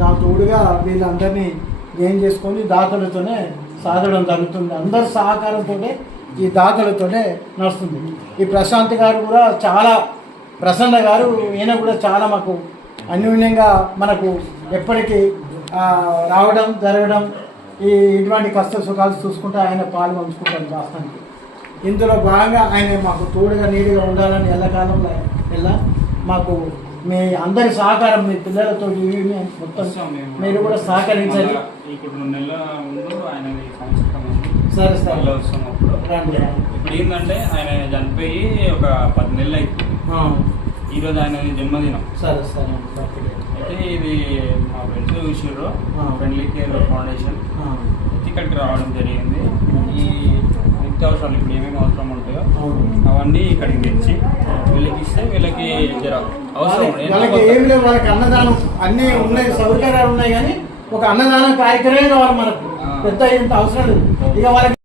దాని తోడుగా వీళ్ళందరినీ ఏం చేసుకొని దాతలతోనే సాగడం జరుగుతుంది. అందరి సహకారంతో ఈ దాతలతోనే నడుస్తుంది. ఈ ప్రశాంత్ గారు కూడా చాలా, ప్రసన్న గారు ఈయన కూడా చాలా మాకు అన్యూన్యంగా మనకు ఎప్పటికీ రావడం జరగడం, ఇటువంటి కష్ట సుఖాలు చూసుకుంటూ ఆయన పాలు పంచుకుంటారు రాష్ట్రానికి. ఇందులో భాగంగా ఆయన మాకు తోడుగా నీడుగా ఉండాలని ఎల్లకాలంలో మాకు మీ అందరి సహకారం, మీ పిల్లలతో మొత్తం మీరు కూడా సహకరించాలి. సరే సార్, ఇప్పుడు ఏంటంటే ఆయన చనిపోయి ఒక 10 నెలలు అయిపోయింది. ఈరోజు ఆయన జన్మదినం. సరే సరే. అయితే ఇది మా ఫ్రెండ్స్ చూసారు, ఫ్రెండ్లీ కేర్ ఫౌండేషన్ ఇక్కడికి రావడం జరిగింది. ఈ నిత్యావసరాలు ఇప్పుడు ఏమేమి అవసరం ఉంటాయో అవన్నీ ఇక్కడికి తెచ్చి వీళ్ళకి ఇస్తే వీళ్ళకి అవసరం ఏం లేదు, వాళ్ళకి అన్నదానం అన్నీ ఉన్నాయి, సౌకర్యాలు ఉన్నాయి, కానీ ఒక అన్నదానం కార్యక్రమం కావాలి మనకు. పెద్ద ఇంత అవసరం లేదు. ఇక వాళ్ళకి